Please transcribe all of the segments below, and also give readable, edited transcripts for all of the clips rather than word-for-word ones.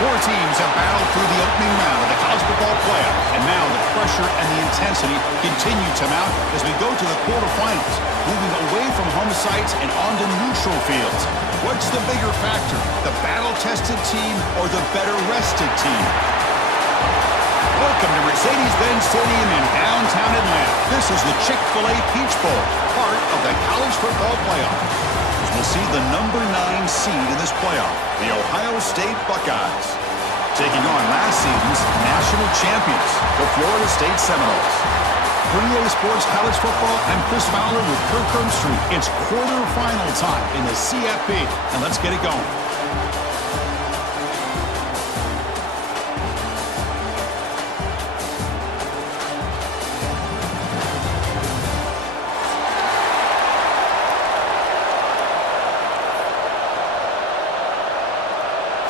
Four teams have battled through the opening round of the college football playoff, and now the pressure and the intensity continue to mount as we go to the quarterfinals, moving away from home sites and onto neutral fields. What's the bigger factor, the battle-tested team or the better-rested team? Welcome to Mercedes-Benz Stadium in downtown Atlanta. This is the Chick-fil-A Peach Bowl, part of the college football playoff. We'll see the number 9 seed in this playoff, the Ohio State Buckeyes, taking on last season's national champions, the Florida State Seminoles. For EA Sports College Football, I'm Chris Fowler with Kirk Herbstreit. It's quarterfinal time in the CFP, and let's get it going.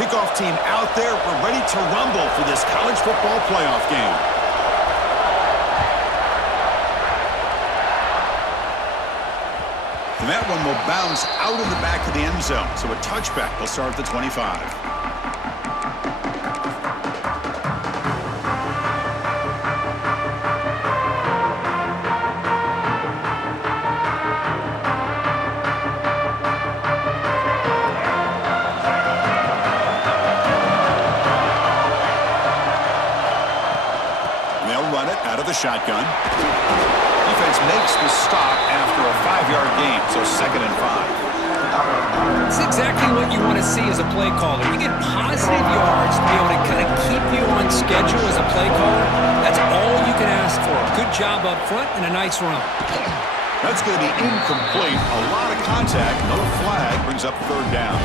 Kickoff team out there. We're ready to rumble for this college football playoff game. And that one will bounce out of the back of the end zone. So a touchback will start at the 25. Shotgun. Defense makes the stop after a 5-yard gain, so 2nd and 5. It's exactly what you want to see as a play caller. You get positive yards to be able to kind of keep you on schedule as a play caller. That's all you can ask for. Good job up front and a nice run. That's going to be incomplete. A lot of contact. No flag. Brings up 3rd down.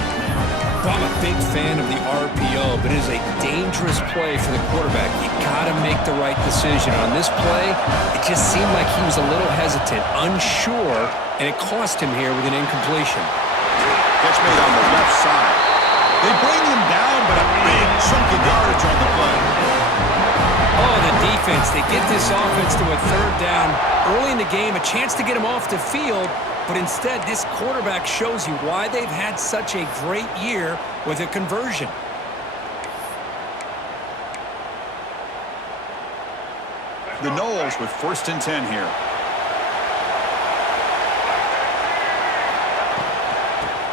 I'm a big fan of the RPO, but it is a dangerous play for the quarterback. You got to make the right decision. On this play, it just seemed like he was a little hesitant, unsure, and it cost him here with an incompletion. Catch made on the left side. They bring him down, but a big chunk of yardage on the play. Oh, the defense. They get this offense to a 3rd down early in the game, a chance to get him off the field. But instead, this quarterback shows you why they've had such a great year with a conversion. The Noles with 1st and 10 here.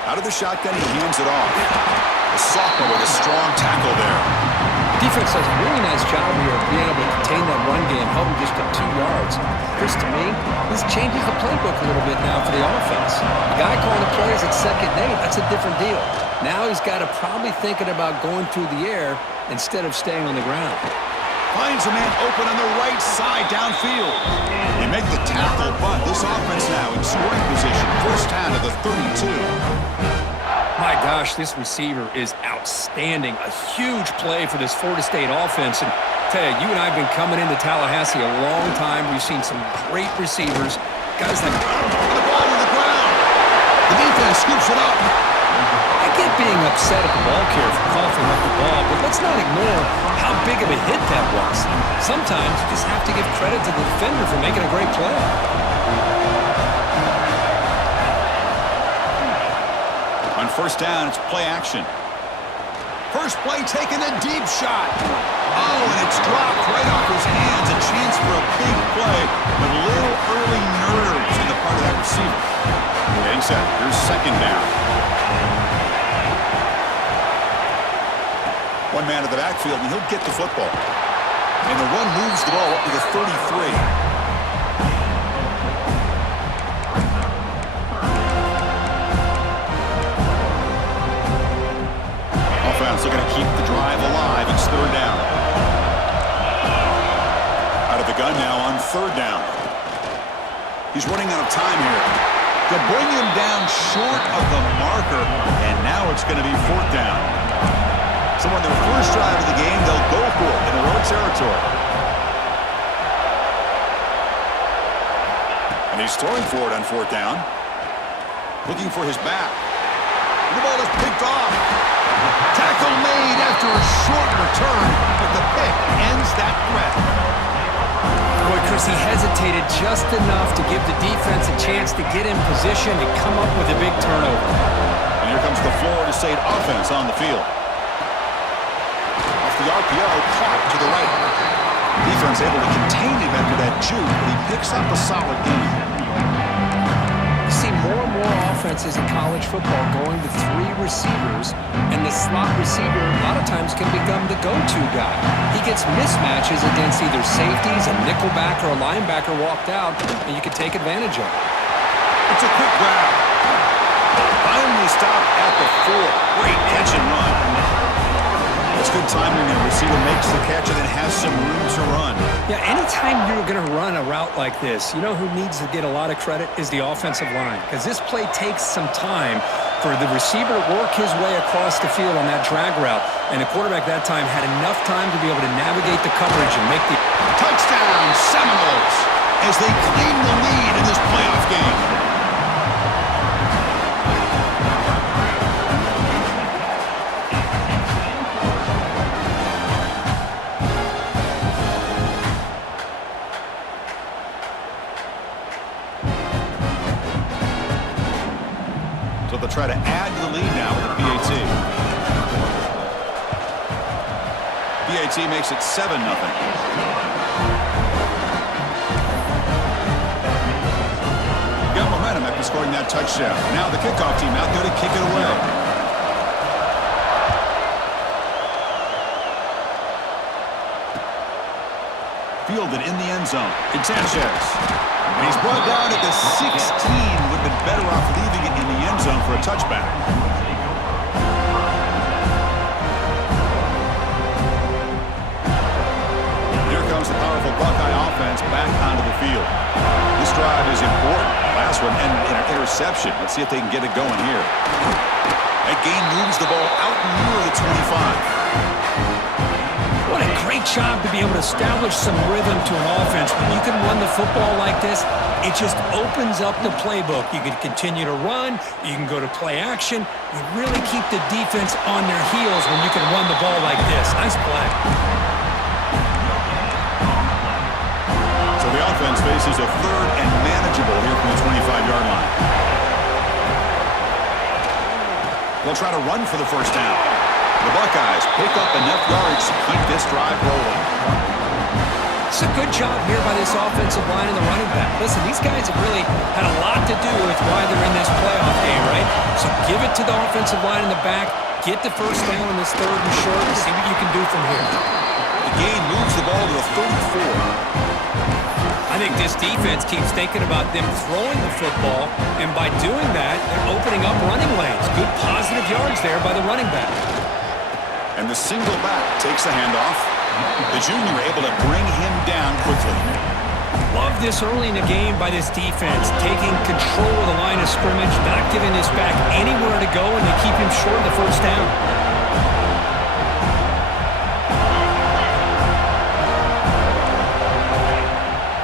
Out of the shotgun, he hands it off. The sophomore with a strong tackle there. Defense does a really nice job here of being able to contain that run game, held him just to 2 yards. Chris, to me, this changes the playbook a little bit now for the offense. The guy calling the plays at 2nd and 8, that's a different deal. Now he's got to probably thinking about going through the air instead of staying on the ground. Finds a man open on the right side downfield. They make the tackle, but this offense now in scoring position. 1st down to the 32. My gosh, this receiver is outstanding. A huge play for this Florida State offense. And tell you and I have been coming into Tallahassee a long time. We've seen some great receivers. Guys that... The ball to the ground. The defense scoops it up. I get being upset at the ball carrier for coughing up the ball, but let's not ignore how big of a hit that was. Sometimes you just have to give credit to the defender for making a great play. On 1st down, it's play action. First play taking a deep shot. Oh, and it's dropped right off his hands. A chance for a big play, but a little early nerves in the part of that receiver. Getting set. Here's 2nd down. One man to the backfield, and he'll get the football. And the run moves the ball up to the 33. Looking to keep the drive alive. It's 3rd down. Out of the gun now on 3rd down. He's running out of time here. They'll bring him down short of the marker, and now it's going to be 4th down. So on their first drive of the game, they'll go for it in the road territory. And he's throwing for it on 4th down. Looking for his back. The ball is picked off. Tackle made after a short return, but the pick ends that threat. Boy, Chris, he hesitated just enough to give the defense a chance to get in position and come up with a big turnover. And here comes the Florida State offense on the field. off the RPO, caught to the right. Defense able to contain him after that juke, but he picks up a solid gain. You see more and more offenses in college football going to 3 receivers, and the slot receiver a lot of times can become the go-to guy. He gets mismatches against either safeties, a nickelback, or a linebacker walked out, and you can take advantage of it. It's a quick grab. Finally stopped at the 4. Great catch and run. That's good timing. The receiver makes the catch and then has some room to run. Yeah, anytime you're going to run a route like this, you know who needs to get a lot of credit is the offensive line, because this play takes some time for the receiver to work his way across the field on that drag route, and the quarterback that time had enough time to be able to navigate the coverage and make the touchdown Seminoles as they claim the lead in this playoff game. So they'll try to add to the lead now with the PAT. PAT makes it 7-0. Got momentum after scoring that touchdown. Now the kickoff team out there to kick it away. Fielded in the end zone. It's Sanchez. And he's brought down at the 16. Would have been better off leaving it in the end zone for a touchback. Here comes the powerful Buckeye offense back onto the field. This drive is important. Last one ended in an interception. Let's see if they can get it going here. That gain moves the ball out near the 25. What a great job to be able to establish some rhythm to an offense. When you can run the football like this, it just opens up the playbook. You can continue to run. You can go to play action. You really keep the defense on their heels when you can run the ball like this. Nice play. So the offense faces a 3rd and manageable here from the 25-yard line. They'll try to run for the first down. The Buckeyes pick up enough yards to keep this drive rolling. It's a good job here by this offensive line and the running back. Listen, these guys have really had a lot to do with why they're in this playoff game, right? So give it to the offensive line in the back, get the first down in this 3rd and short, and see what you can do from here. The gain moves the ball to the 34. I think this defense keeps thinking about them throwing the football, and by doing that, they're opening up running lanes. Good positive yards there by the running back. And the single back takes the handoff. The junior able to bring him down quickly. Love this early in the game by this defense, taking control of the line of scrimmage, not giving this back anywhere to go, and they keep him short of the first down.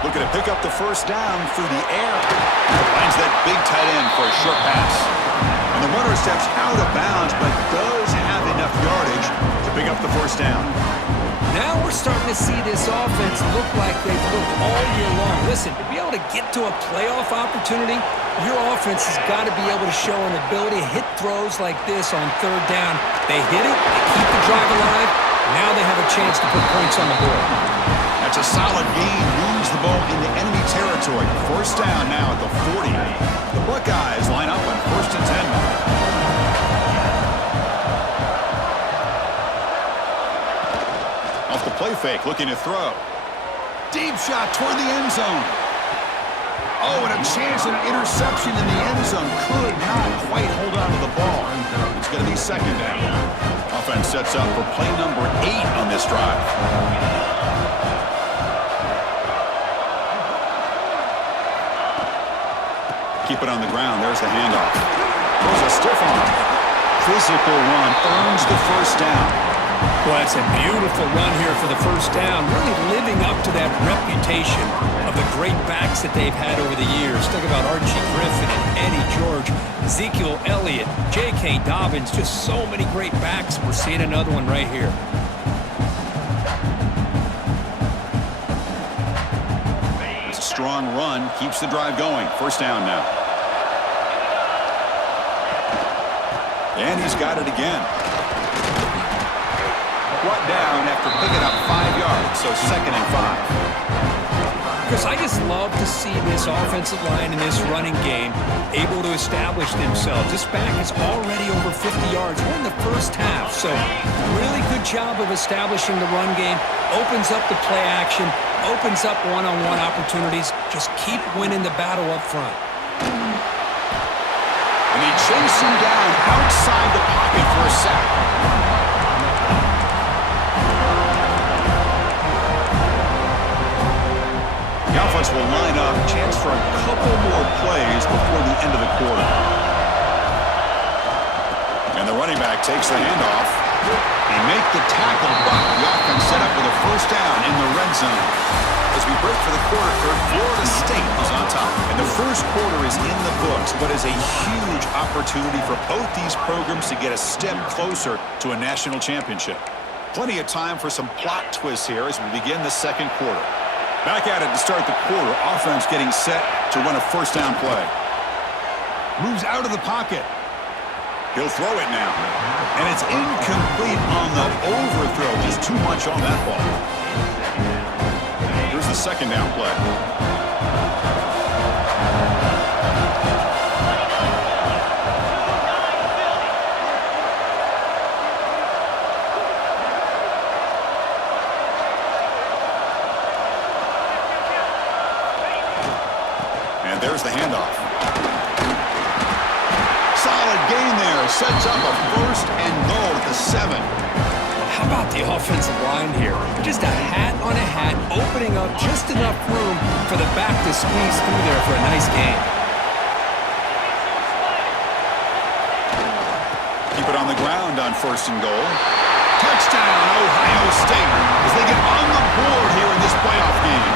Looking to pick up the first down through the air. Finds that big tight end for a short pass. And the runner steps out of bounds, but does have enough yardage to pick up the first down. Now we're starting to see this offense look like they've looked all year long. Listen, to be able to get to a playoff opportunity, your offense has got to be able to show an ability to hit throws like this on 3rd down. They hit it, they keep the drive alive. Now they have a chance to put points on the board. That's a solid gain. Moves the ball into enemy territory. First down now at the 40. The Buckeyes line up on 1st and 10 now. Off the play fake, looking to throw. Deep shot toward the end zone. Oh, and a chance at an interception in the end zone. Could not quite hold on to the ball. It's going to be 2nd down. Offense sets up for play number 8 on this drive. Keep it on the ground. There's the handoff. There's a stiff arm. Physical run earns the first down. Well, that's a beautiful run here for the first down, really living up to that reputation of the great backs that they've had over the years. Think about Archie Griffin and Eddie George, Ezekiel Elliott, J.K. Dobbins, just so many great backs. We're seeing another one right here. It's a strong run, keeps the drive going. First down now. And he's got it again. brought down after picking up 5 yards, so 2nd and 5. Chris, I just love to see this offensive line in this running game able to establish themselves. This back is already over 50 yards. We're in the first half, so really good job of establishing the run game. Opens up the play action, opens up one-on-one opportunities. Just keep winning the battle up front. And he chased him down outside the pocket for a sack. The offense will line up, chance for a couple more plays before the end of the quarter. And the running back takes the handoff. They make the tackle, but the offense set up with a first down in the red zone. As we break for the quarter, Florida State is on top. And the first quarter is in the books, but is a huge opportunity for both these programs to get a step closer to a national championship. Plenty of time for some plot twists here as we begin the second quarter. Back at it to start the quarter. Offense getting set to run a first down play. Moves out of the pocket. He'll throw it now. And it's incomplete on the overthrow. Just too much on that ball. Here's the second down play. And there's the handoff. Solid gain there. Sets up a first and goal at the 7. How about the offensive line here? Just a hat on a hat, opening up just enough room for the back to squeeze through there for a nice gain. Keep it on the ground on first and goal. Touchdown, Ohio State, as they get on the board here in this playoff game.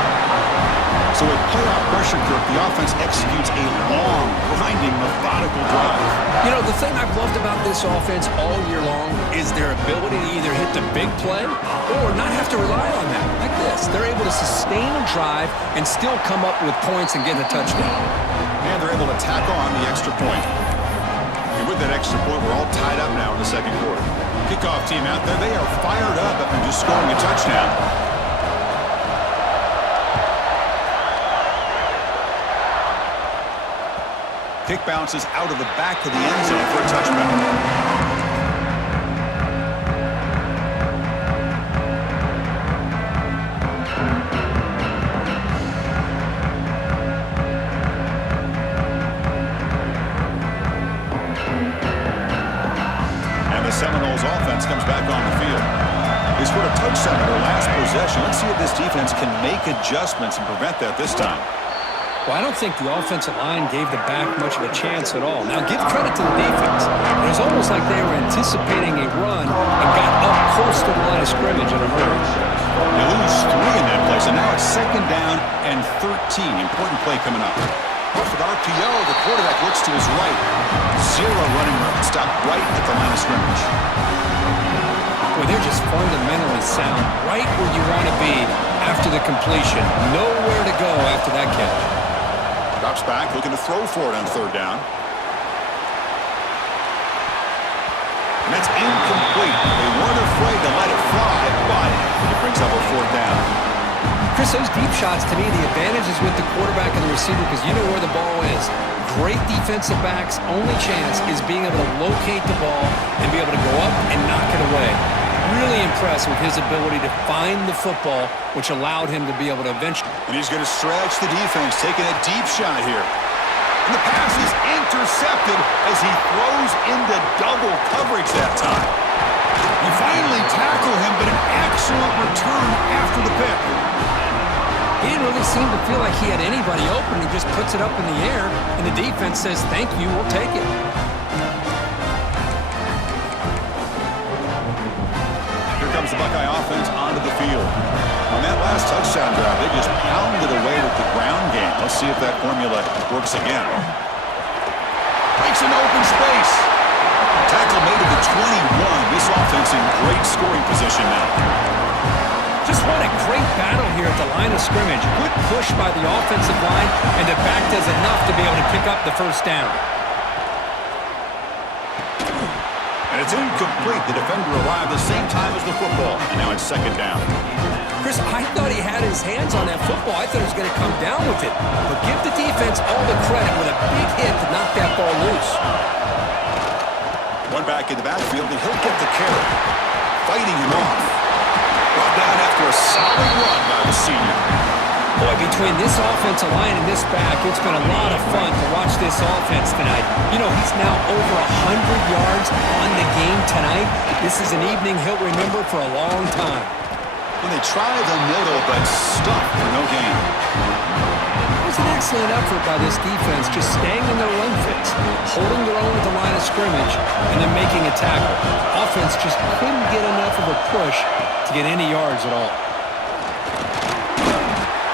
So with playoff pressure, Kirk, the offense executes a long, grinding, methodical drive. You know, the thing I've loved about this offense all year long is their ability to either hit the big play or not have to rely on that. Like this, they're able to sustain a drive and still come up with points and get a touchdown. And they're able to tack on the extra point. And with that extra point, we're all tied up now in the second quarter. Kickoff team out there, they are fired up after just scoring a touchdown. Kick bounces out of the back of the end zone for a touchdown. Seminoles offense comes back on the field. They scored a touchdown in their last possession. Let's see if this defense can make adjustments and prevent that this time. Well, I don't think the offensive line gave the back much of a chance at all. Now, give credit to the defense. It was almost like they were anticipating a run and got up close to the line of scrimmage in a hurry. They lose 3 in that play, so now it's second down and 13. Important play coming up. Off with RPO, the quarterback looks to his right. 0 running room. Stopped right at the line of scrimmage. Well, they're just fundamentally sound right where you want to be after the completion. Nowhere to go after that catch. Drops back, looking to throw for it on third down. And that's incomplete. They weren't afraid to let it fly, but it brings up a fourth down. Chris, those deep shots, to me, the advantage is with the quarterback and the receiver because you know where the ball is. Great defensive backs' only chance is being able to locate the ball and be able to go up and knock it away. Really impressed with his ability to find the football, which allowed him to be able to eventually. And he's going to stretch the defense, taking a deep shot here. And the pass is intercepted as he throws into double coverage that time. You finally tackle him, but an excellent return after the pick. He didn't really seem to feel like he had anybody open. He just puts it up in the air, and the defense says, thank you, we'll take it. Here comes the Buckeye offense onto the field. On that last touchdown drive, they just pounded away with the ground game. Let's see if that formula works again. Breaks into open space. Tackle made at the 21. This offense in great scoring position now. Just what a great battle here at the line of scrimmage. Good push by the offensive line, and the back does enough to be able to pick up the first down. And And it's incomplete. The defender arrived the same time as the football. And now it's second down. Chris, I thought he had his hands on that football. I thought he was going to come down with it. But give the defense all the credit with a big hit to knock that ball loose. One back in the backfield, and he'll get the carry. Fighting him off. Brought down after a solid run by the senior. Boy, between this offensive line and this back, it's been a lot of fun to watch this offense tonight. You know, he's now over 100 yards on the game tonight. This is an evening he'll remember for a long time. When they try the middle, but stuck for no gain. It was an excellent effort by this defense, just staying in their run fits, holding their own at the line of scrimmage, and then making a tackle. Offense just couldn't get enough of a push to get any yards at all.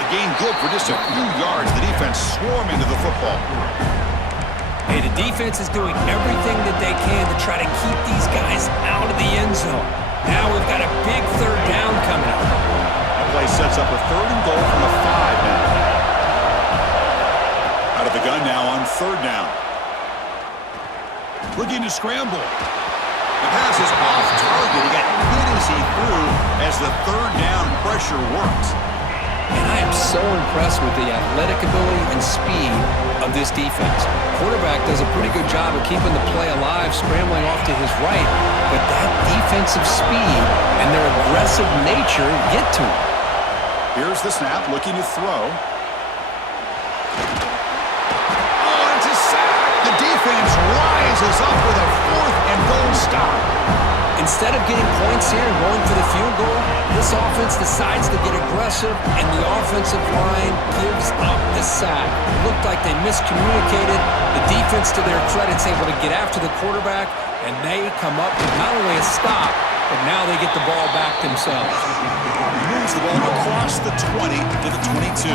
Gain good for just a few yards. The defense swarming to the football. Hey, the defense is doing everything that they can to try to keep these guys out of the end zone. Now we've got a big third down coming up. That play sets up a 3rd and goal from the 5 now. Out of the gun now on 3rd down. Looking to scramble. The pass is off target. He got hit as he threw as the 3rd down pressure works. And I am so impressed with the athletic ability and speed of this defense. Quarterback does a pretty good job of keeping the play alive, scrambling off to his right, but that defensive speed and their aggressive nature get to him. Here's the snap, looking to throw. Oh, it's a sack! The defense rises up with a 4th and goal stop. Instead of getting points here and going for the field goal, this offense decides to get aggressive, and the offensive line gives up the sack. It looked like they miscommunicated. The defense, to their credit, is able to get after the quarterback, and they come up with not only a stop, but now they get the ball back themselves. He moves the ball across the 20 to the 22.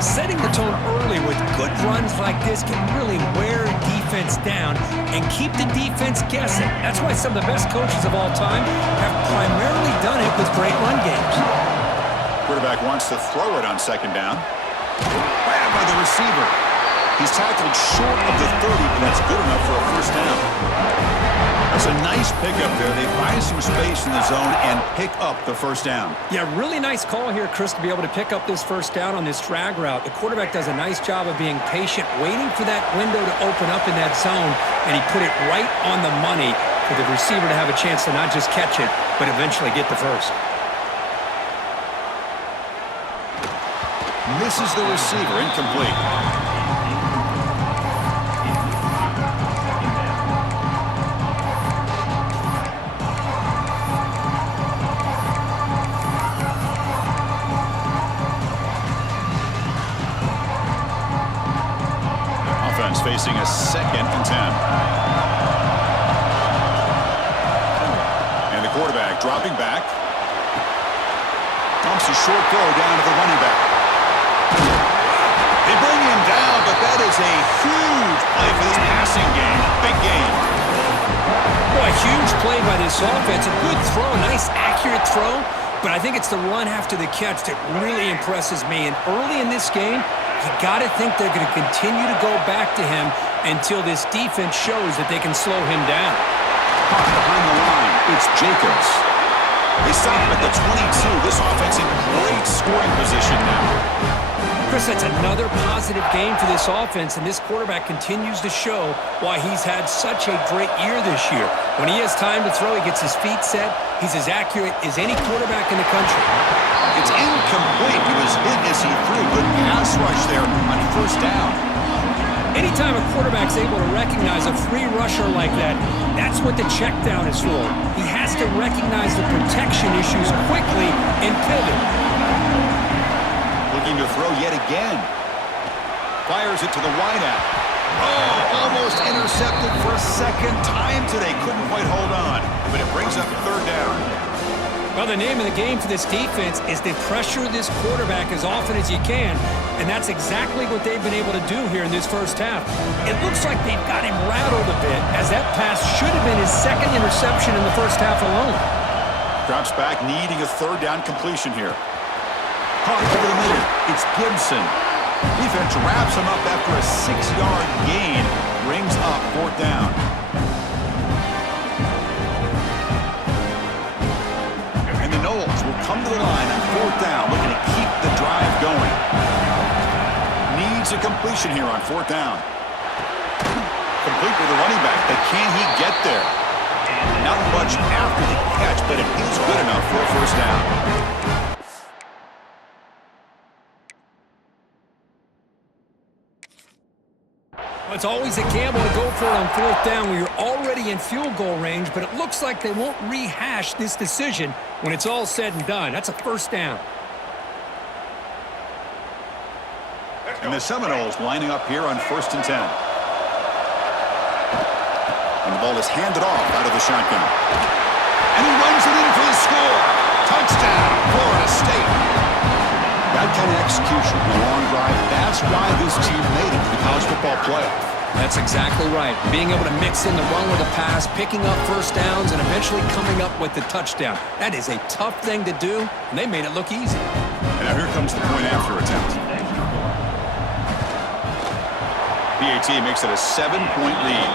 Setting the tone early with good runs like this can really wear defense down and keep the defense guessing. That's why some of the best coaches of all time have primarily done it with great run games. Quarterback wants to throw it on 2nd down. Grabbed by the receiver. He's tackled short of the 30, but that's good enough for a 1st down. That's a nice pickup there. They find some space in the zone and pick up the 1st down. Yeah, really nice call here, Chris, to be able to pick up this 1st down on this drag route. The quarterback does a nice job of being patient, waiting for that window to open up in that zone, and he put it right on the money for the receiver to have a chance to not just catch it, but eventually get the 1st. Misses the receiver, incomplete. Facing a 2nd and 10. And the quarterback dropping back. Dumps a short throw down to the running back. They bring him down, but that is a huge play for this passing game. Big game. Boy, huge play by this offense. A good throw, a nice accurate throw. But I think it's the run after the catch that really impresses me. And early in this game, you got to think they're going to continue to go back to him until this defense shows that they can slow him down. Caught behind the line, it's Jacobs. They stop him at the 22. This offense in great scoring position now. Chris, that's another positive game for this offense, and this quarterback continues to show why he's had such a great year this year. When he has time to throw, he gets his feet set. He's as accurate as any quarterback in the country. It's incomplete. He was hit as he threw. Good pass rush there on 1st down. Anytime a quarterback's able to recognize a free rusher like that, that's what the check down is for. He has to recognize the protection issues quickly and pivot. Looking to throw yet again. Fires it to the wideout. Oh, almost intercepted for a 2nd time today. Couldn't quite hold on, but it brings up 3rd down. Well, the name of the game for this defense is to pressure this quarterback as often as you can, and that's exactly what they've been able to do here in this 1st half. It looks like they've got him rattled a bit, as that pass should have been his 2nd interception in the 1st half alone. Drops back, needing a 3rd down completion here. Caught over the middle. It's Gibson. Defense wraps him up after a 6-yard gain. Brings up 4th down. to the line on 4th down, looking to keep the drive going. Needs a completion here on 4th down. Complete with the running back, but can he get there? Not much after the catch, but it is good enough for a 1st down. It's always a gamble to go for it on 4th down when you're already in field goal range, but it looks like they won't rehash this decision when it's all said and done. That's a 1st down. And the Seminoles lining up here on 1st and 10. And the ball is handed off out of the shotgun. And he runs it in for the score. Touchdown, Florida State. That kind of execution in a long drive, that's why this team made it to the college football playoff. That's exactly right. Being able to mix in the run with a pass, picking up 1st downs, and eventually coming up with the touchdown. That is a tough thing to do, and they made it look easy. And now here comes the point after attempt. PAT makes it a 7-point lead.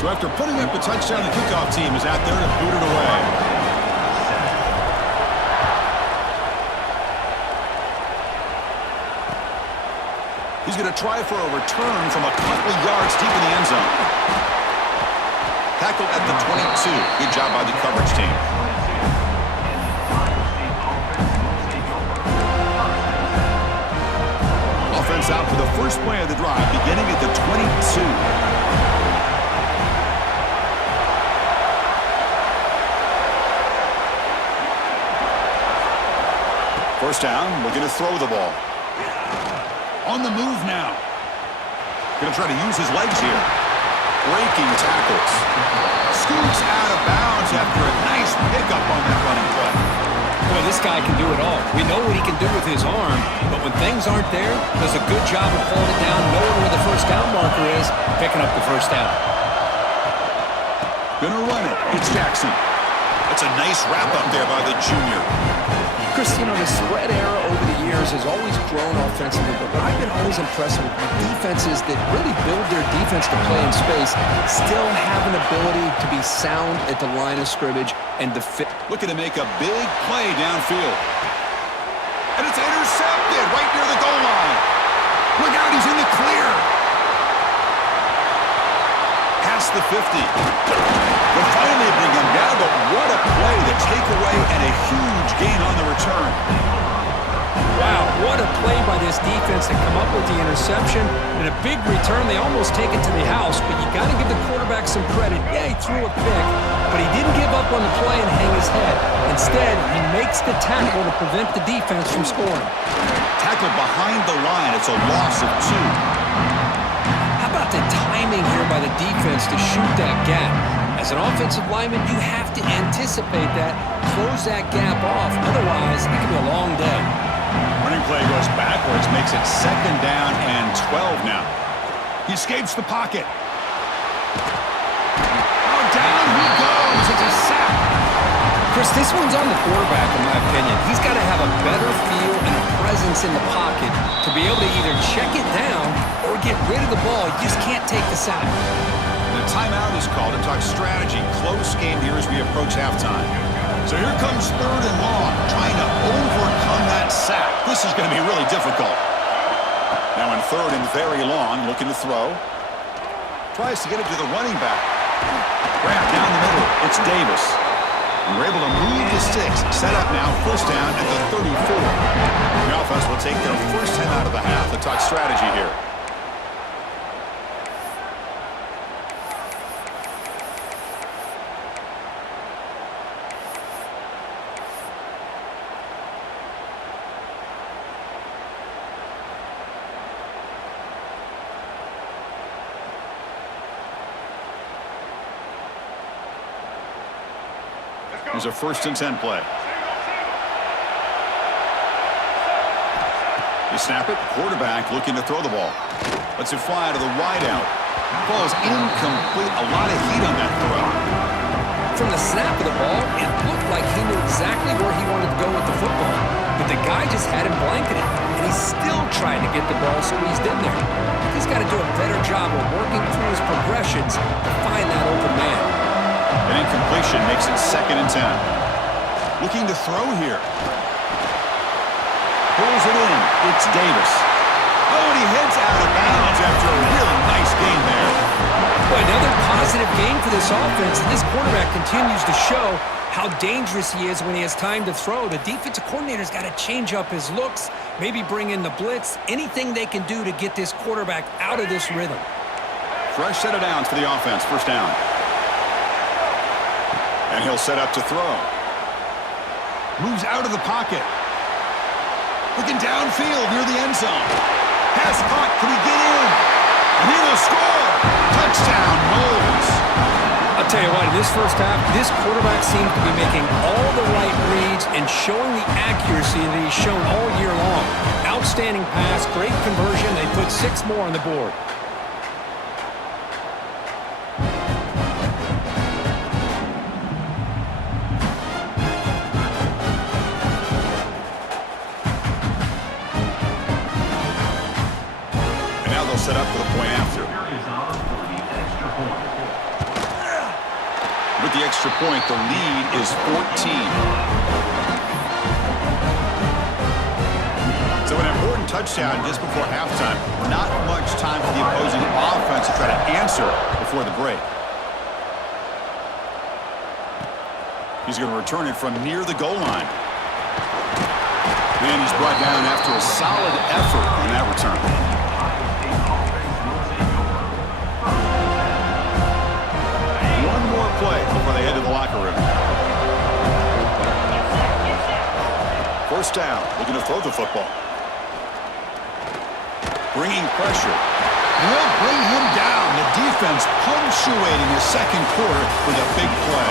So after putting up the touchdown, the kickoff team is out there to boot it away. He's going to try for a return from a couple yards deep in the end zone. Tackled at the 22. Good job by the coverage team. Offense out for the first play of the drive, beginning at the 22. 1st down, looking to throw the ball. On the move now. Going to try to use his legs here. Breaking tackles. Scoots out of bounds after a nice pickup on that running play. Boy, this guy can do it all. We know what he can do with his arm, but when things aren't there, does a good job of pulling it down, knowing where the 1st down marker is, picking up the 1st down. Gonna run it. It's Jackson. That's a nice wrap up there by the junior. Chris, you know, the spread era over the years has always grown offensively, but what I've been always impressed with defenses that really build their defense to play in space still have an ability to be sound at the line of scrimmage and defend. Looking to make a big play downfield. And it's intercepted right near the goal line. Look out, he's in the clear. Past the 50. They'll finally bring him down, but what a play, the takeaway and a huge gain on the return. Wow, what a play by this defense to come up with the interception and a big return. They almost take it to the house, but you got to give the quarterback some credit. Yeah, he threw a pick, but he didn't give up on the play and hang his head. Instead, he makes the tackle to prevent the defense from scoring. Tackled behind the line. It's a loss of 2. How about the timing here by the defense to shoot that gap? As an offensive lineman, you have to anticipate that, close that gap off. Otherwise, it could be a long day. Running play goes backwards, makes it 2nd down and 12 now. He escapes the pocket. Oh, down he goes. It's a sack. Chris, this one's on the quarterback, in my opinion. He's got to have a better feel and a presence in the pocket to be able to either check it down or get rid of the ball. You just can't take the sack. The timeout is called to talk strategy. Close game here as we approach halftime. So here comes 3rd and long, trying to overcome that sack. This is going to be really difficult. Now in 3rd and very long, looking to throw. Tries to get it to the running back. Wrap down the middle. It's Davis. And we're able to move the sticks. Set up now, 1st down at the 34. The offense will take their first 10 out of the half to talk strategy here. Here's a 1st and 10 play. They snap it. Quarterback looking to throw the ball. Lets it fly out of the wideout. Ball is incomplete. A lot of heat on that throw. From the snap of the ball, it looked like he knew exactly where he wanted to go with the football. But the guy just had him blanketed, and he's still trying to get the ball squeezed in there. He's got to do a better job of working through his progressions to find that open man. An incompletion makes it 2nd and 10. Looking to throw here. Pulls it in. It's Davis. Oh, and he heads out of bounds after a really nice game there. Boy, another positive game for this offense, and this quarterback continues to show how dangerous he is when he has time to throw. The defensive coordinator's got to change up his looks, maybe bring in the blitz, anything they can do to get this quarterback out of this rhythm. Fresh set of downs for the offense. 1st down. And he'll set up to throw. Moves out of the pocket. Looking downfield near the end zone. Pass caught. Can he get in? And he will score. Touchdown, Knowles. I'll tell you what, in this first half, this quarterback seems to be making all the right reads and showing the accuracy that he's shown all year long. Outstanding pass, great conversion. They put 6 more on the board. Set up for the point after. With the extra point, the lead is 14. So an important touchdown just before halftime. Not much time for the opposing offense to try to answer before the break. He's going to return it from near the goal line. And he's brought down after a solid effort on that return. Play before they head to the locker room. 1st down, looking to throw the football. Bringing pressure. And they'll bring him down. The defense punctuating the 2nd quarter with a big play.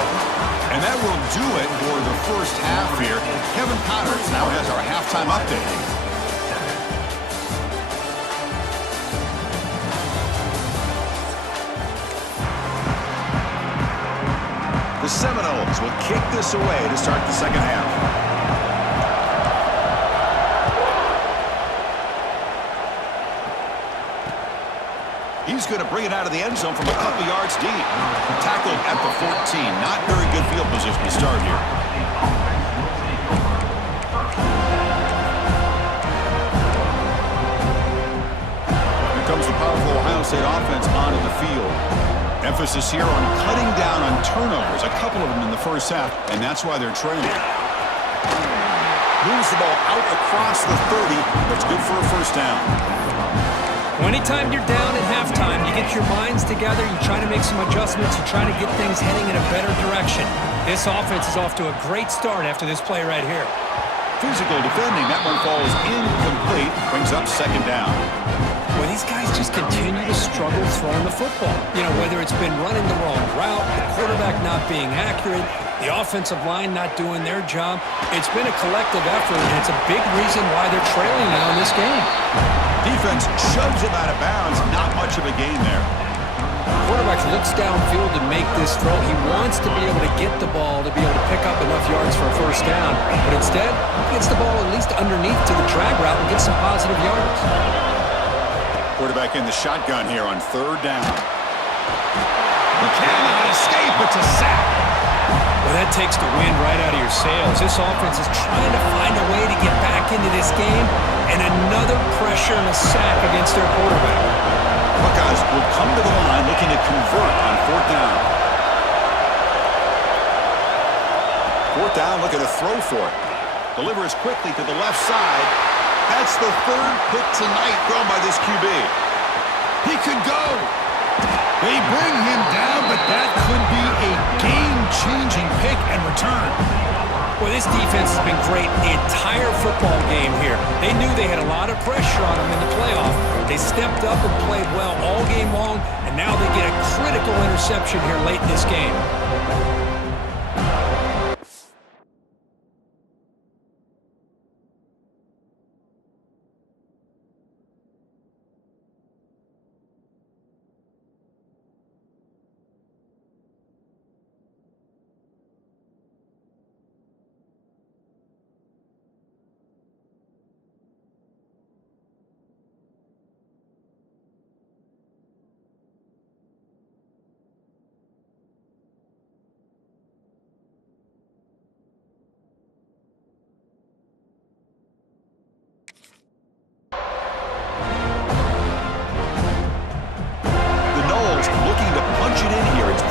And that will do it for the first half here. Kevin Connors now has our halftime update. The Seminoles will kick this away to start the 2nd half. He's going to bring it out of the end zone from a couple yards deep. Tackled at the 14. Not very good field position to start here. Here comes the powerful Ohio State offense onto the field. Emphasis here on cutting down on turnovers, a couple of them in the first half, and that's why they're trailing. Moves the ball out across the 30. That's good for a 1st down. Well, anytime you're down at halftime, you get your minds together, you try to make some adjustments, you try to get things heading in a better direction. This offense is off to a great start after this play right here. Physical defending. That one falls incomplete. Brings up 2nd down. Well, these guys just continue to struggle throwing the football. You know, whether it's been running the wrong route, the quarterback not being accurate, the offensive line not doing their job. It's been a collective effort, and it's a big reason why they're trailing now in this game. Defense shoves him out of bounds. Not much of a gain there. Quarterback looks downfield to make this throw. He wants to be able to get the ball to be able to pick up enough yards for a 1st down, but instead, he gets the ball at least underneath to the drag route and gets some positive yards. Quarterback in the shotgun here on 3rd down. He cannot escape. It's a sack. Well, that takes the wind right out of your sails. This offense is trying to find a way to get back into this game, and another pressure and a sack against their quarterback. Buckeyes will come to the line looking to convert on 4th down. 4th down, looking to throw for it. Delivers quickly to the left side. That's the 3rd pick tonight thrown by this QB. He could go. They bring him down, but that could be a game-changing pick and return. Well, this defense has been great the entire football game here. They knew they had a lot of pressure on them in the playoff. They stepped up and played well all game long, and now they get a critical interception here late in this game.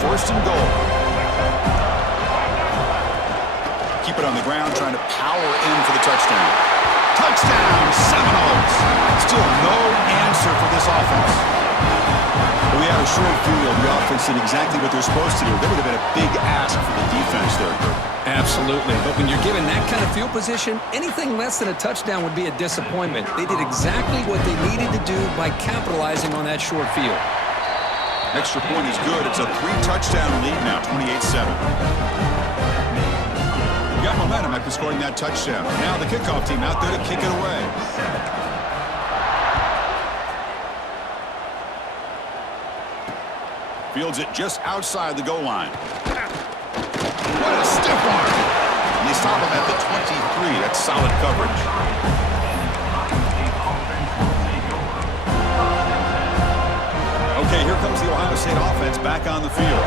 first and goal. Keep it on the ground, trying to power in for the touchdown. Touchdown, Seminoles. Still no answer for this offense. We had a short field. The offense did exactly what they're supposed to do. That would have been a big ask for the defense there, Kurt. Absolutely. But when you're given that kind of field position, anything less than a touchdown would be a disappointment. They did exactly what they needed to do by capitalizing on that short field. Extra point is good. It's a 3-touchdown lead now, 28-7. Got momentum after scoring that touchdown. Now the kickoff team out there to kick it away. Fields it just outside the goal line. What a stiff arm. And they stop him at the 23. That's solid coverage. Okay, here comes the Ohio State offense back on the field.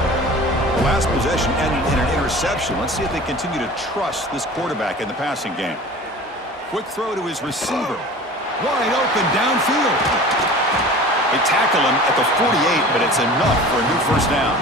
The last possession ended in an interception. Let's see if they continue to trust this quarterback in the passing game. Quick throw to his receiver. Wide open downfield. They tackle him at the 48, but it's enough for a new first down.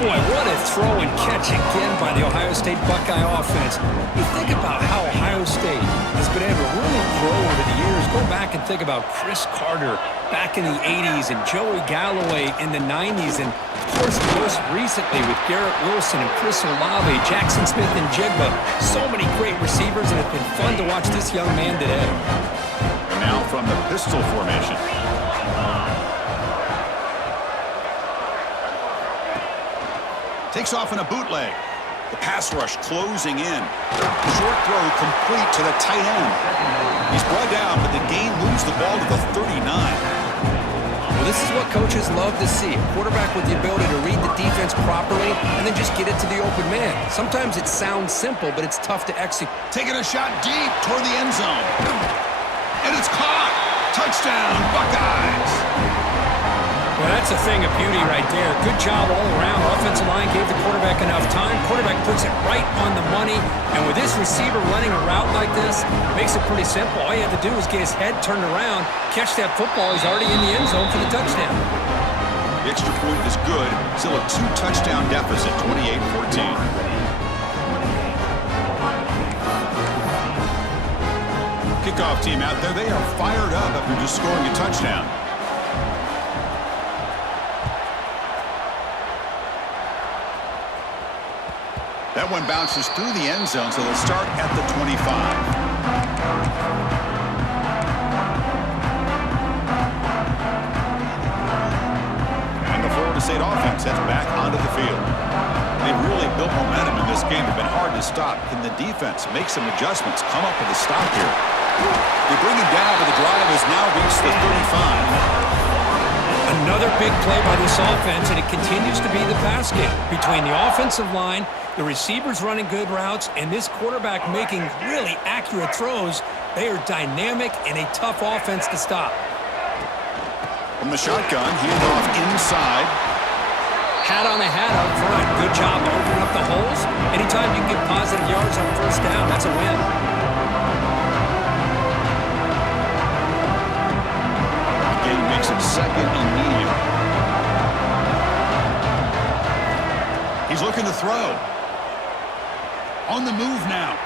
Boy, what a throw and catch again by the Ohio State Buckeye offense. You think about how Ohio State has been able to really grow over the years. Go back and think about Chris Carter back in the 80s and Joey Galloway in the 90s. And, of course, most recently with Garrett Wilson and Chris Olave, Jackson Smith and Jigba. So many great receivers, and it's been fun to watch this young man today. And now from the pistol formation. Takes off in a bootleg. The pass rush closing in. Short throw complete to the tight end. He's brought down, but the game moves the ball to the 39. Well, this is what coaches love to see. A quarterback with the ability to read the defense properly and then just get it to the open man. Sometimes it sounds simple, but it's tough to execute. Taking a shot deep toward the end zone. And it's caught. Touchdown, Buckeyes. Well, that's a thing of beauty right there. Good job all around. Offensive line gave the quarterback enough time. Quarterback puts it right on the money. And with this receiver running a route like this, makes it pretty simple. All you have to do is get his head turned around, catch that football. He's already in the end zone for the touchdown. The extra point is good. Still a 2-touchdown deficit, 28-14. Kickoff team out there. They are fired up after just scoring a touchdown. That one bounces through the end zone, so they'll start at the 25. And the Florida State offense heads back onto the field. They've really built momentum in this game. It's been hard to stop. Can the defense make some adjustments, come up with a stop here? They bring him down, but the drive has now reached the 35. Another big play by this offense, and it continues to be the pass game. Between the offensive line, the receivers running good routes, and this quarterback making really accurate throws, they are dynamic and a tough offense to stop. From the shotgun, he's off inside. Hat on the hat up front. Good job opening up the holes. Anytime you can get positive yards on first down, that's a win. Again, makes it second and medium. He's looking to throw. On the move now.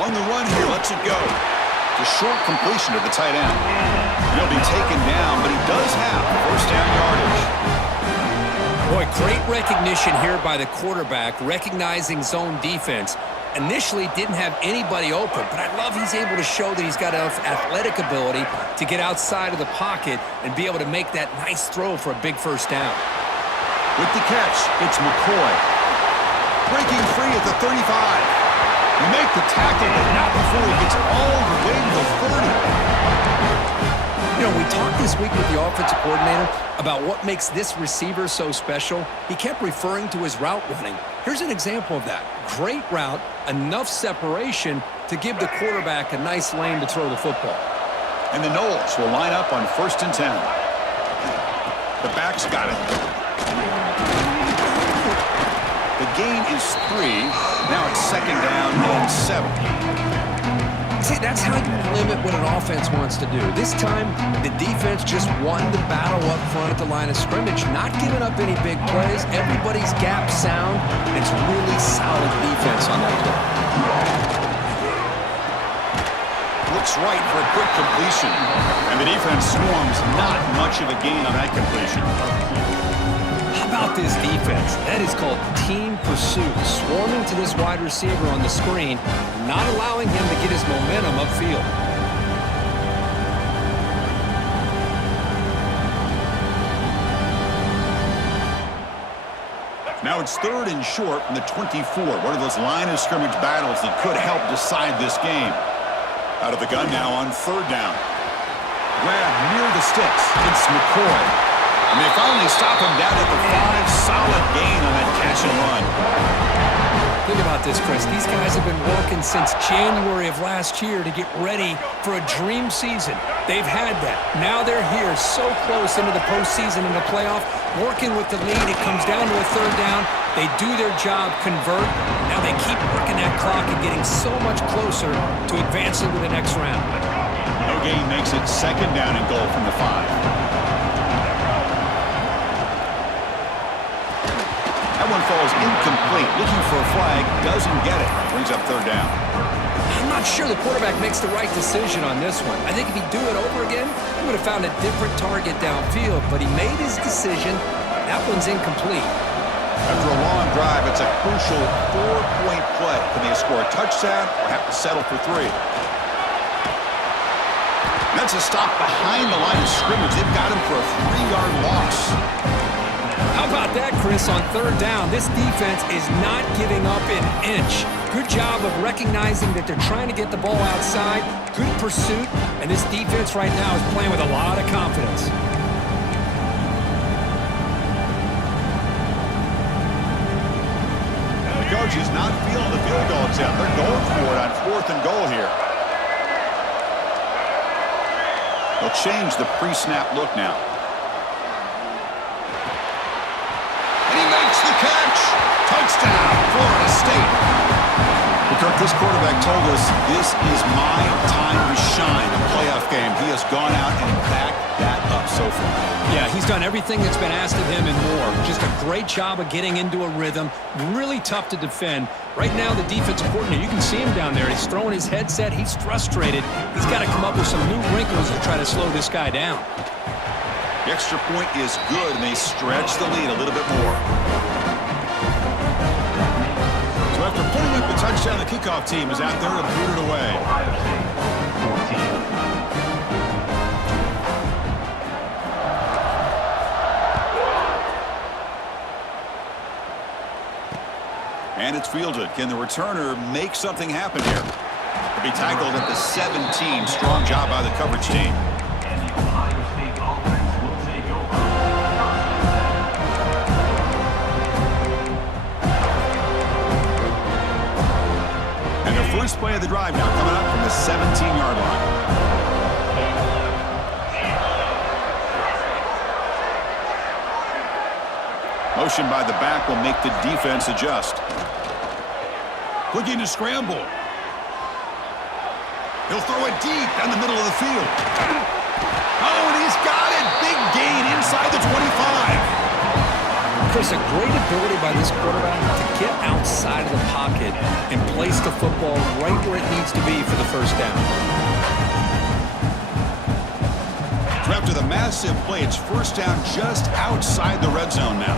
On the run here, lets it go. It's a short completion to the tight end. He'll be taken down, but he does have first down yardage. Boy, great recognition here by the quarterback, recognizing zone defense. Initially didn't have anybody open, but I love he's able to show that he's got enough athletic ability to get outside of the pocket and be able to make that nice throw for a big first down. With the catch, it's McCoy. Breaking free at the 35. You make the tackle, but not before he gets all the way to the 30. You know, we talked this week with the offensive coordinator about what makes this receiver so special. He kept referring to his route running. Here's an example of that. Great route, enough separation to give the quarterback a nice lane to throw the football. And the Noles will line up on 1st and 10. The back's got it. The gain is 3. Now it's 2nd down and 7. See, that's how you limit what an offense wants to do. This time, the defense just won the battle up front at the line of scrimmage, not giving up any big plays. Everybody's gap sound. It's really solid defense on that play. Looks right for a quick completion. And the defense swarms, not much of a gain on that completion. How about this defense? That is called team pursuit. Swarming to this wide receiver on the screen, not allowing him to get his momentum upfield. Now it's 3rd and short from the 24. One of those line of scrimmage battles that could help decide this game. Out of the gun now on 3rd down. Grab near the sticks. It's McCoy. And they finally stop him down at the 5. Solid gain on that catch and run. Think about this, Chris. These guys have been working since January of last year to get ready for a dream season. They've had that. Now they're here so close into the postseason and the playoff, working with the lead. It comes down to a 3rd down. They do their job, convert. Now they keep working that clock and getting so much closer to advancing to the next round. No gain makes it 2nd down and goal from the 5. That one falls incomplete. Looking for a flag, doesn't get it. Brings up 3rd down. I'm not sure the quarterback makes the right decision on this one. I think if he'd do it over again, he would have found a different target downfield, but he made his decision. That one's incomplete. After a long drive, it's a crucial 4-point play. Can they score a touchdown or have to settle for 3? That's a stop behind the line of scrimmage. They've got him for a 3-yard loss. How about that, Chris, on 3rd down? This defense is not giving up an inch. Good job of recognizing that they're trying to get the ball outside. Good pursuit, and this defense right now is playing with a lot of confidence. The coach is not feeling the field goal attempt. They're going for it on 4th and goal here. They'll change the pre-snap look now. Touchdown, Florida State. Kirk, this quarterback told us this is my time to shine. A playoff game. He has gone out and backed that up so far. Yeah, he's done everything that's been asked of him and more. Just a great job of getting into a rhythm. Really tough to defend. Right now, the defensive coordinator, you can see him down there. He's throwing his headset. He's frustrated. He's got to come up with some new wrinkles to try to slow this guy down. The extra point is good, and they stretch the lead a little bit more. After putting up the touchdown, the kickoff team is out there to boot it away. And it's fielded. Can the returner make something happen here? To be tackled at the 17. Strong job by the coverage team. First play of the drive now coming up from the 17-yard line. Motion by the back will make the defense adjust. Looking to scramble. He'll throw it deep down the middle of the field. Oh, and he's got it. Big gain inside the 25. Chris, a great ability by this quarterback to get outside of the pocket and place the football right where it needs to be for the 1st down. So after the massive play, it's 1st down just outside the red zone now.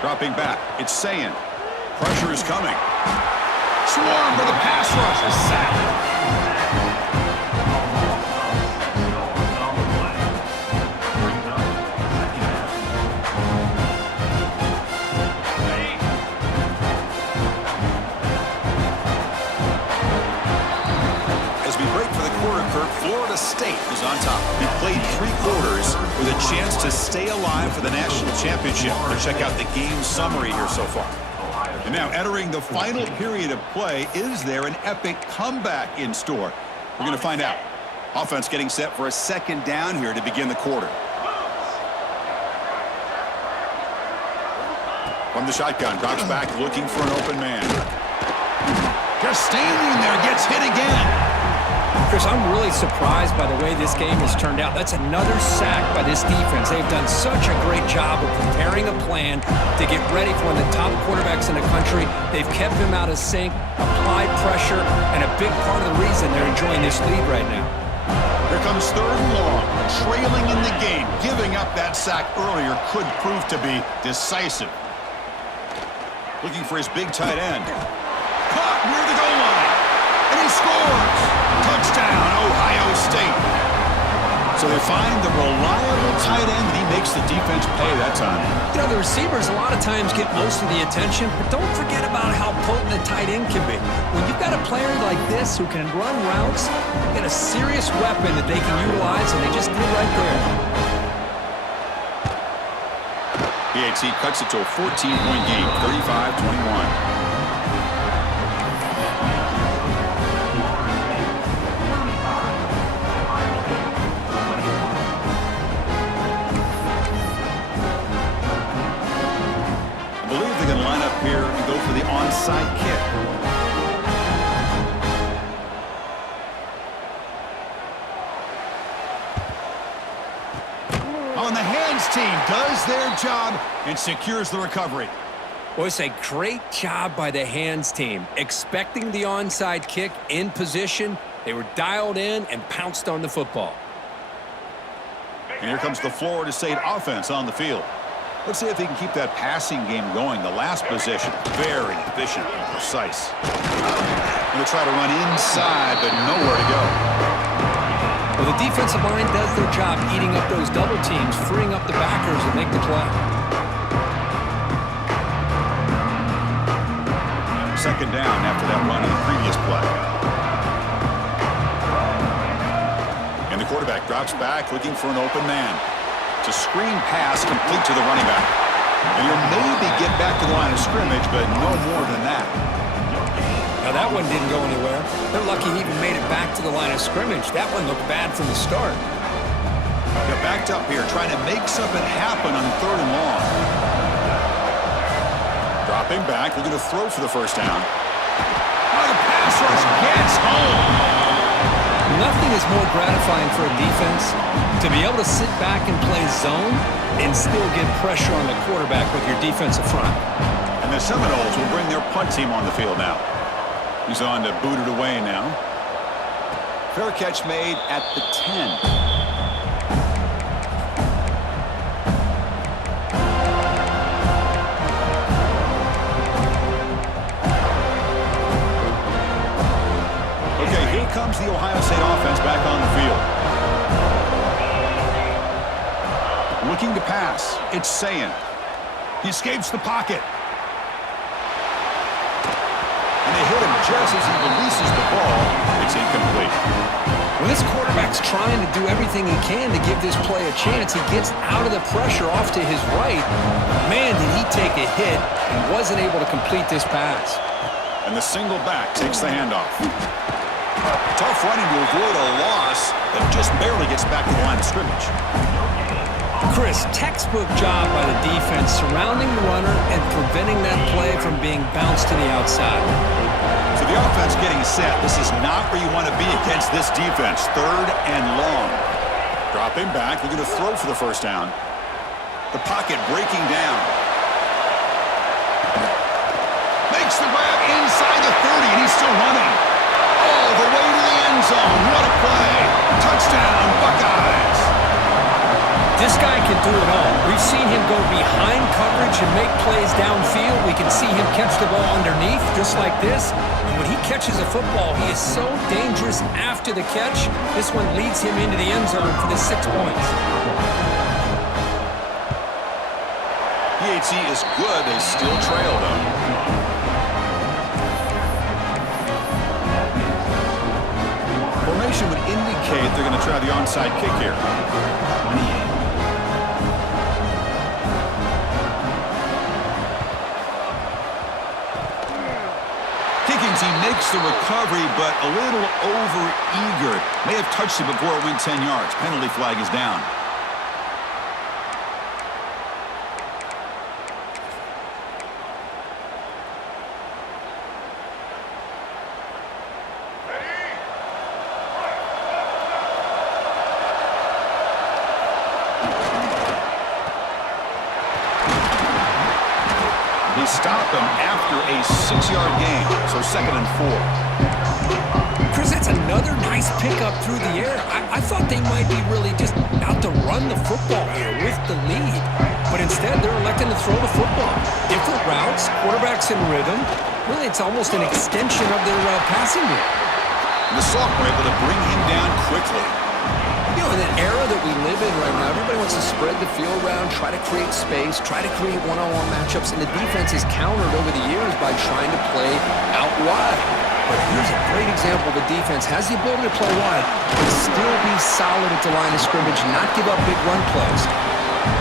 Dropping back, it's Sayin. Pressure is coming. Swarm for the pass rush is sacked. As we break for the quarter, Kirk, Florida State is on top. We played 3 quarters with a chance to stay alive for the national championship. Let's check out the game summary here so far. And now entering the final period of play, is there an epic comeback in store? We're going to find out. Offense getting set for a 2nd down here to begin the quarter. From the shotgun, drops back looking for an open man. Just standing there, gets hit again. Chris, I'm really surprised by the way this game has turned out. That's another sack by this defense. They've done such a great job of preparing a plan to get ready for one of the top quarterbacks in the country. They've kept him out of sync, applied pressure, and a big part of the reason they're enjoying this lead right now. Here comes 3rd and long, trailing in the game. Giving up that sack earlier could prove to be decisive. Looking for his big tight end. Caught near the goal line. And he scores. Touchdown, Ohio State. So they find the reliable tight end, and he makes the defense pay that time. You know, the receivers a lot of times get most of the attention, but don't forget about how potent a tight end can be. When you've got a player like this who can run routes, you've got a serious weapon that they can utilize, and they just did right there. PAT cuts it to a 14-point game, 35-21. Here and go for the onside kick. On the hands team does their job and secures the recovery. Well, it's a great job by the hands team. Expecting the onside kick in position, they were dialed in and pounced on the football. And here comes the Florida State offense on the field. Let's see if he can keep that passing game going. The last possession, very efficient and precise. Going to try to run inside, but nowhere to go. Well, the defensive line does their job eating up those double teams, freeing up the backers to make the play. 2nd down after that run in the previous play. And the quarterback drops back looking for an open man. It's a screen pass complete to the running back. And you'll maybe get back to the line of scrimmage, but no more than that. Now that one didn't go anywhere. They're lucky he even made it back to the line of scrimmage. That one looked bad from the start. Got backed up here, trying to make something happen on 3rd and long. Dropping back, looking to throw for the 1st down. Oh, the pass rush gets home. Nothing is more gratifying for a defense to be able to sit back and play zone and still get pressure on the quarterback with your defensive front. And the Seminoles will bring their punt team on the field now. He's on to boot it away now. Fair catch made at the 10. Here comes the Ohio State offense back on the field. Looking to pass. It's Sayin. He escapes the pocket. And they hit him just as he releases the ball. It's incomplete. When this quarterback's trying to do everything he can to give this play a chance, he gets out of the pressure off to his right. Man, did he take a hit and wasn't able to complete this pass. And the single back takes the handoff. Tough running to avoid a loss that just barely gets back to the line of scrimmage. Chris, textbook job by the defense surrounding the runner and preventing that play from being bounced to the outside. So the offense getting set. This is not where you want to be against this defense. 3rd and long. Dropping back, looking to throw for the 1st down. The pocket breaking down. Makes the grab inside the 30, and he's still running. All the way to the end zone. What a play. Touchdown, Buckeyes. This guy can do it all. We've seen him go behind coverage and make plays downfield. We can see him catch the ball underneath, just like this. And when he catches a football, he is so dangerous after the catch. This one leads him into the end zone for the 6 points. PAT is good. They still trail, though. Formation would indicate they're going to try the onside kick here. He makes the recovery, but a little over-eager. May have touched it before it went 10 yards. Penalty flag is down. stop him after a 6-yard gain. So 2nd and 4. Chris, that's another nice pickup through the air. I thought they might be really just out to run the football here with the lead. But instead, they're electing to throw the football. Different routes, quarterbacks in rhythm. Really, it's almost an extension of their passing game. The Sox were able to bring him down quickly. You know, in the era that we live in right now, everybody wants to spread the field around, try to create space, try to create one-on-one matchups, and the defense is countered over the years by trying to play out wide. But here's a great example. The defense has the ability to play wide, but still be solid at the line of scrimmage, not give up big run plays.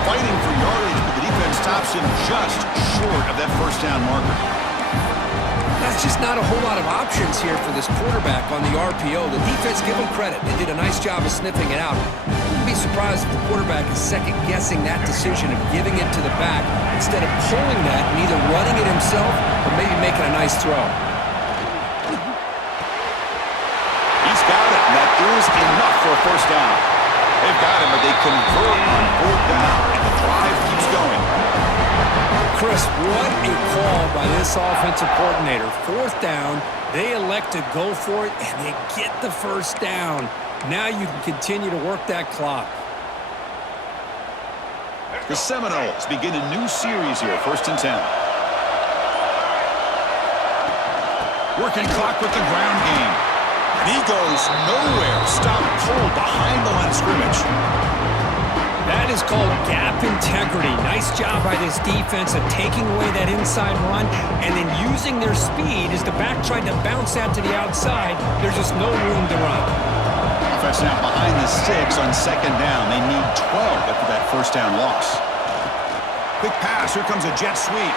Fighting for yardage, but the defense stops him just short of that first down marker. That's just not a whole lot of options here for this quarterback on the RPO. The defense, give them credit. They did a nice job of sniffing it out. Wouldn't be surprised if the quarterback is second-guessing that decision of giving it to the back instead of pulling that and either running it himself or maybe making a nice throw. He's got it, and that is enough for a first down. They've got him, but they convert on 4th down, and the drive keeps going. Chris, what a call by this offensive coordinator. 4th down, they elect to go for it, and they get the first down. Now you can continue to work that clock. The Seminoles begin a new series here, 1st and 10. Working clock with the ground game. And he goes nowhere. Stopped cold behind the line of scrimmage. That is called gap integrity. Nice job by this defense of taking away that inside run and then using their speed as the back tried to bounce that to the outside. There's just no room to run. Offense now behind the 6 on 2nd down. They need 12 after that first down loss. Quick pass. Here comes a jet sweep.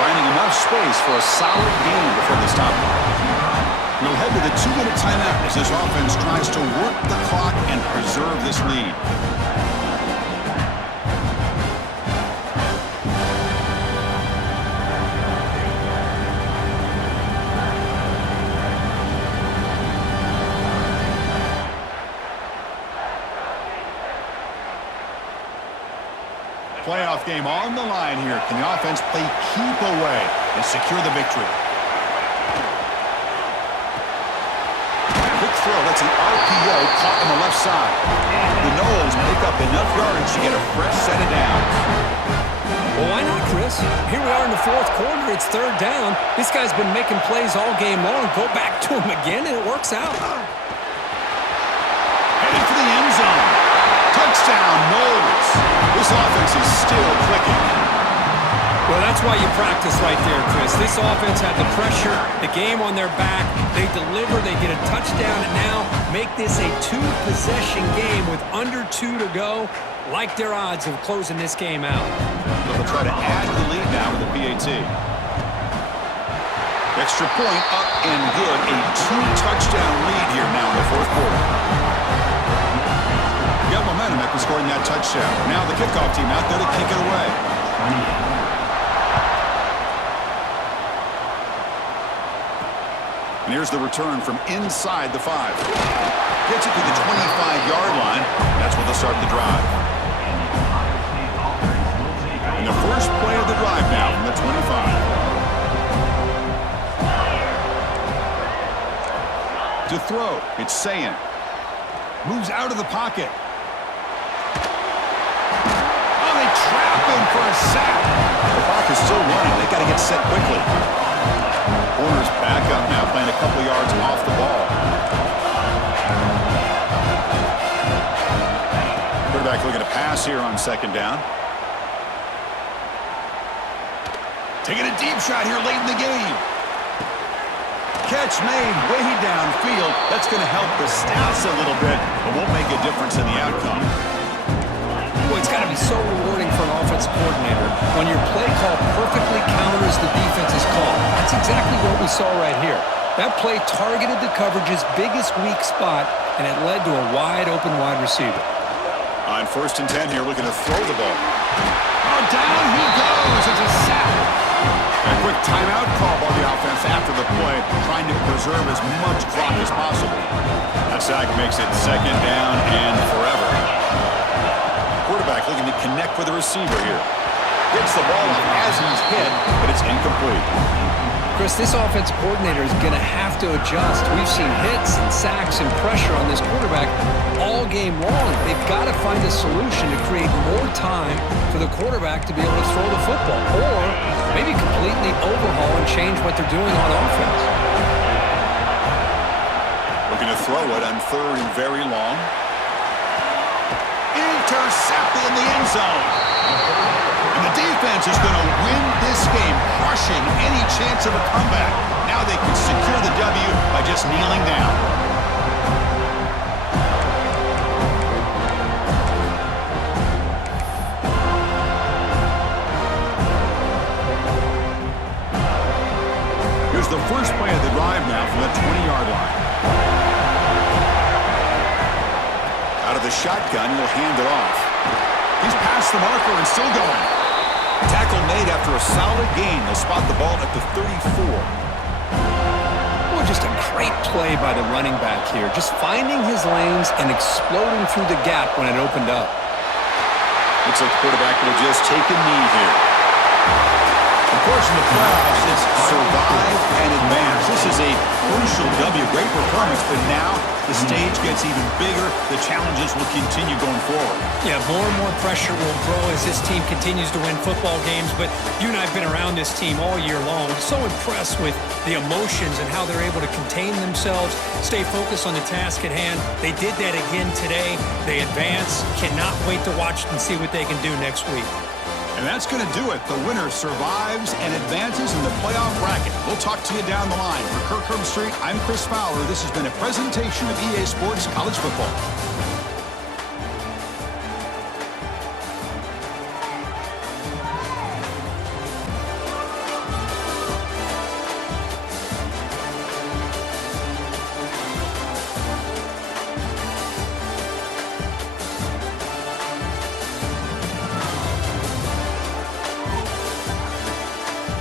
Finding enough space for a solid gain before they stop him. We'll head to the 2-minute timeout as this offense tries to work the clock and preserve this lead. Playoff game on the line here. Can the offense play keep away and secure the victory? Quick throw. That's an RPO caught on the left side. The Noles make up enough yardage to get a fresh set of downs. Well, why not, Chris? Here we are in the 4th quarter. It's 3rd down. This guy's been making plays all game long. Go back to him again, and it works out. Headed for the end zone. Touchdown, Noles. This offense is still clicking. Well, that's why you practice right there, Chris. This offense had the pressure, the game on their back. They deliver, they get a touchdown, and now make this a 2-possession game with under 2 to go. Like their odds of closing this game out. They'll try to add to the lead now with the PAT. Extra point up and good. A 2-touchdown lead here now in the 4th quarter. Got momentum after scoring that touchdown. Now the kickoff team out there to kick it away. And here's the return from inside the 5. Gets it to the 25-yard line. That's where they'll start the drive. And the first play of the drive now from the 25. To throw, it's Sayin. Moves out of the pocket. Oh, they trap him for a sack. The clock is still running. They got to get set quickly. Corner's back up now, playing a couple yards off the ball. Quarterback looking to pass here on 2nd down. Taking a deep shot here late in the game. Catch made way downfield. That's going to help the stats a little bit, but won't make a difference in the outcome. Well, it's got to be so rewarding for an offensive coordinator when your play call perfectly counters the defense's call. That's exactly what we saw right here. That play targeted the coverage's biggest weak spot, and it led to a wide-open wide receiver. On 1st and 10 here, looking to throw the ball. Oh, down he goes. It's a sack. A quick timeout call by the offense after the play, trying to preserve as much clock as possible. That sack makes it 2nd down and forever. Quarterback looking to connect with the receiver here. Gets the ball up as he's hit, but it's incomplete. Chris, this offense coordinator is going to have to adjust. We've seen hits and sacks and pressure on this quarterback all game long. They've got to find a solution to create more time for the quarterback to be able to throw the football, or maybe completely overhaul and change what they're doing on offense. Looking to throw it on 3rd and very long. Intercepted in the end zone. And the defense is going to win this game, crushing any chance of a comeback. Now they can secure the W by just kneeling down. Here's the first play of the drive now from the 20-yard line. Out of the shotgun, he'll hand it off. He's past the marker and still going. Tackle made after a solid gain. They'll spot the ball at the 34. Well, just a great play by the running back here. Just finding his lanes and exploding through the gap when it opened up. Looks like the quarterback will just take a knee here. Of course, in the playoffs, it's survive and advance. This is a crucial W. Great performance, but now the stage gets even bigger. The challenges will continue going forward. Yeah, more and more pressure will grow as this team continues to win football games. But you and I have been around this team all year long. So impressed with the emotions and how they're able to contain themselves, stay focused on the task at hand. They did that again today. They advance. Cannot wait to watch and see what they can do next week. And that's going to do it. The winner survives and advances in the playoff bracket. We'll talk to you down the line. For Kirk Herbstreit, I'm Chris Fowler. This has been a presentation of EA Sports College Football.